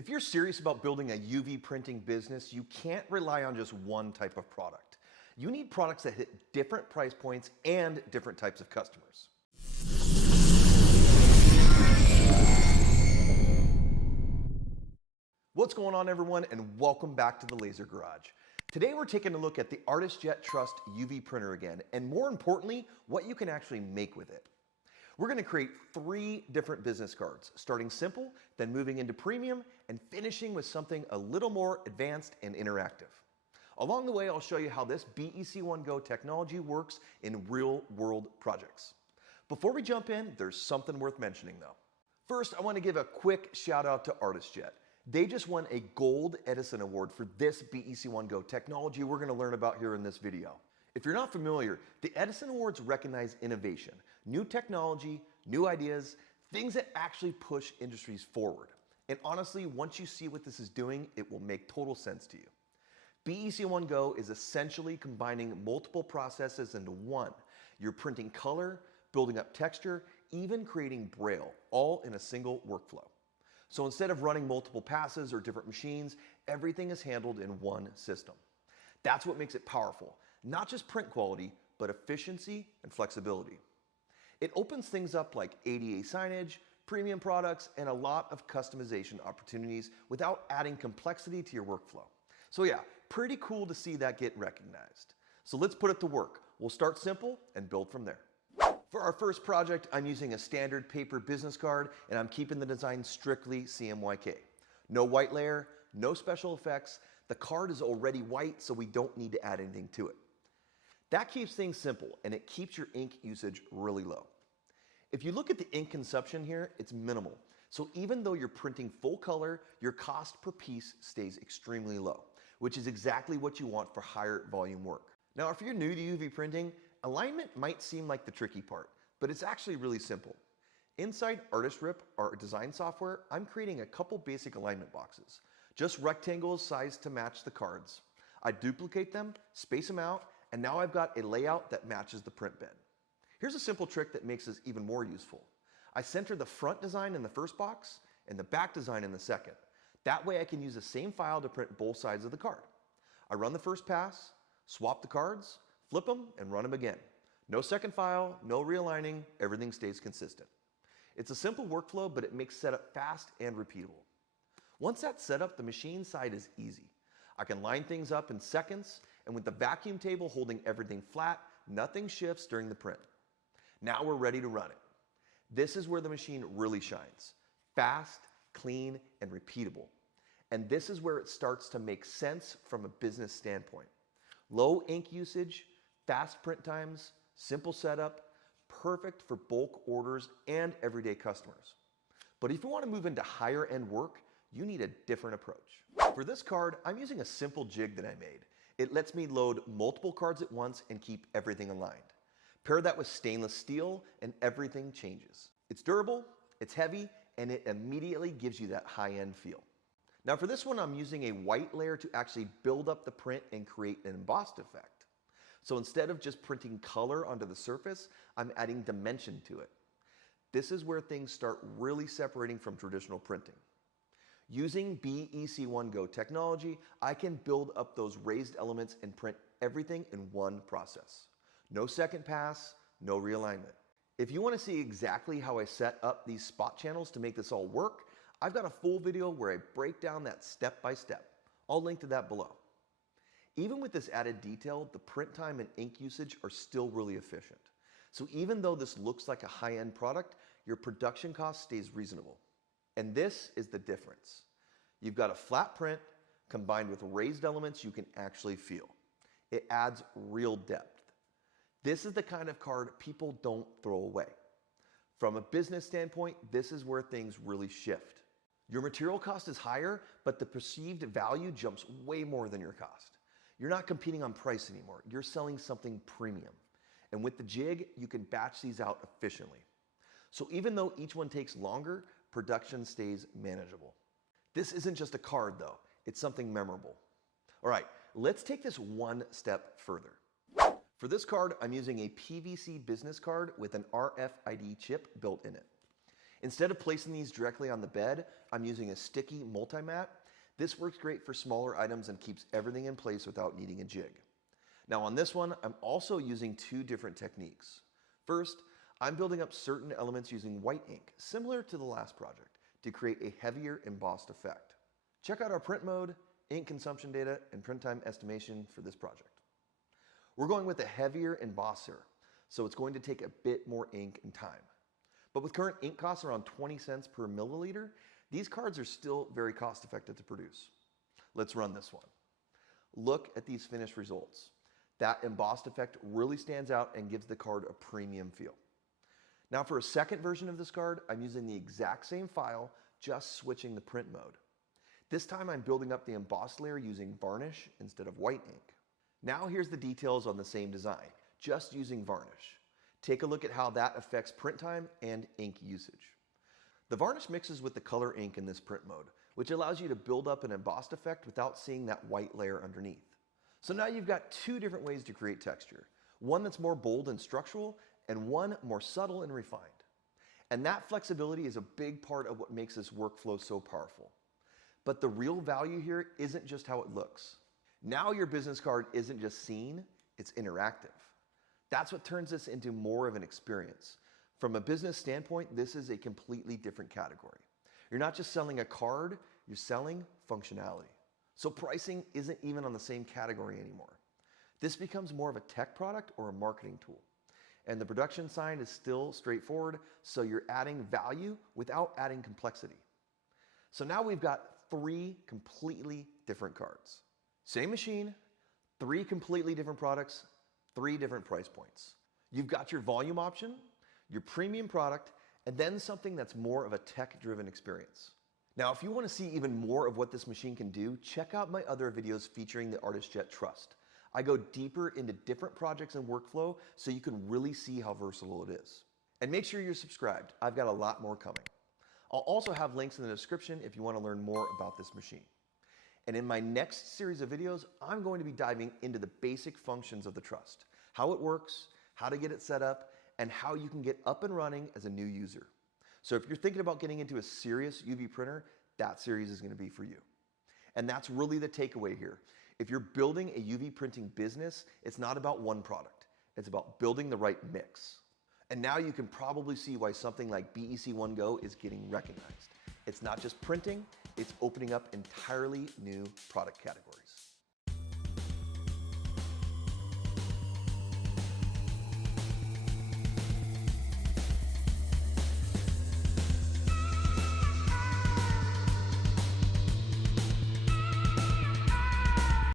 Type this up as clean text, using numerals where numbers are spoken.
If you're serious about building a UV printing business, you can't rely on just one type of product. You need products that hit different price points and different types of customers. What's going on, everyone, and welcome back to the Laser Garage. Today we're taking a look at the ArtisJet Trust UV printer again, and more importantly, what you can actually make with it. We're going to create 3 different business cards, starting simple, then moving into premium, and finishing with something a little more advanced and interactive. Along the way, I'll show you how this BEC1 Go technology works in real-world projects. Before we jump in, there's something worth mentioning though. First, I want to give a quick shout out to ArtisJet. They just won a Gold Edison Award for this BEC1 Go technology we're going to learn about here in this video. If you're not familiar, the Edison Awards recognize innovation, new technology, new ideas, things that actually push industries forward. And honestly, once you see what this is doing, it will make total sense to you. BEC1 Go is essentially combining multiple processes into one. You're printing color, building up texture, even creating braille, all in a single workflow. So instead of running multiple passes or different machines, everything is handled in one system. That's what makes it powerful. Not just print quality, but efficiency and flexibility. It opens things up like ADA signage, premium products, and a lot of customization opportunities without adding complexity to your workflow. So yeah, pretty cool to see that get recognized. So let's put it to work. We'll start simple and build from there. For our first project, I'm using a standard paper business card, and I'm keeping the design strictly CMYK. No white layer, no special effects. The card is already white, so we don't need to add anything to it. That keeps things simple, and it keeps your ink usage really low. If you look at the ink consumption here, it's minimal. So even though you're printing full color, your cost per piece stays extremely low, which is exactly what you want for higher volume work. Now, if you're new to UV printing, alignment might seem like the tricky part, but it's actually really simple. Inside ArtisRip, our design software, I'm creating a couple basic alignment boxes, just rectangles sized to match the cards. I duplicate them, space them out, and now I've got a layout that matches the print bed. Here's a simple trick that makes this even more useful. I center the front design in the first box and the back design in the second. That way I can use the same file to print both sides of the card. I run the first pass, swap the cards, flip them, and run them again. No second file, no realigning, everything stays consistent. It's a simple workflow, but it makes setup fast and repeatable. Once that's set up, the machine side is easy. I can line things up in seconds, and with the vacuum table holding everything flat, nothing shifts during the print. Now we're ready to run it. This is where the machine really shines. Fast, clean, and repeatable. And this is where it starts to make sense from a business standpoint. Low ink usage, fast print times, simple setup, perfect for bulk orders and everyday customers. But if you want to move into higher end work, you need a different approach. For this card, I'm using a simple jig that I made. It lets me load multiple cards at once and keep everything aligned. Pair that with stainless steel and everything changes. It's durable, it's heavy, and it immediately gives you that high-end feel. Now for this one, I'm using a white layer to actually build up the print and create an embossed effect. So instead of just printing color onto the surface, I'm adding dimension to it. This is where things start really separating from traditional printing. Using BEC1 Go technology, I can build up those raised elements and print everything in one process. No second pass, no realignment. If you want to see exactly how I set up these spot channels to make this all work, I've got a full video where I break down that step by step. I'll link to that below. Even with this added detail, the print time and ink usage are still really efficient. So even though this looks like a high-end product, your production cost stays reasonable. And this is the difference. You've got a flat print combined with raised elements you can actually feel. It adds real depth. This is the kind of card people don't throw away. From a business standpoint, this is where things really shift. Your material cost is higher, but the perceived value jumps way more than your cost. You're not competing on price anymore. You're selling something premium. And with the jig, you can batch these out efficiently. So even though each one takes longer, production stays manageable. This isn't just a card though, it's something memorable. All right, let's take this one step further. For this card, I'm using a PVC business card with an RFID chip built in it. Instead of placing these directly on the bed, I'm using a sticky multi-mat. This works great for smaller items and keeps everything in place without needing a jig. Now on this one, I'm also using two different techniques. First, I'm building up certain elements using white ink, similar to the last project, to create a heavier embossed effect. Check out our print mode, ink consumption data, and print time estimation for this project. We're going with a heavier embosser, so it's going to take a bit more ink and time. But with current ink costs around 20 cents per milliliter, these cards are still very cost effective to produce. Let's run this one. Look at these finished results. That embossed effect really stands out and gives the card a premium feel. Now for a second version of this card, I'm using the exact same file, just switching the print mode. This time I'm building up the embossed layer using varnish instead of white ink. Now here's the details on the same design, just using varnish. Take a look at how that affects print time and ink usage. The varnish mixes with the color ink in this print mode, which allows you to build up an embossed effect without seeing that white layer underneath. So now you've got two different ways to create texture. One that's more bold and structural, and one more subtle and refined. And that flexibility is a big part of what makes this workflow so powerful. But the real value here isn't just how it looks. Now your business card isn't just seen, it's interactive. That's what turns this into more of an experience. From a business standpoint, this is a completely different category. You're not just selling a card, you're selling functionality. So pricing isn't even on the same category anymore. This becomes more of a tech product or a marketing tool. And the production side is still straightforward, so you're adding value without adding complexity. So now we've got three completely different cards. Same machine, three completely different products, three different price points. You've got your volume option, your premium product, and then something that's more of a tech-driven experience. Now, if you want to see even more of what this machine can do, check out my other videos featuring the ArtisJet Trust. I go deeper into different projects and workflow so you can really see how versatile it is. And make sure you're subscribed. I've got a lot more coming. I'll also have links in the description if you want to learn more about this machine. And in my next series of videos, I'm going to be diving into the basic functions of the Trust, how it works, how to get it set up, and how you can get up and running as a new user. So if you're thinking about getting into a serious UV printer, that series is going to be for you. And that's really the takeaway here. If you're building a UV printing business, it's not about one product. It's about building the right mix. And now you can probably see why something like BEC One Go is getting recognized. It's not just printing, it's opening up entirely new product categories.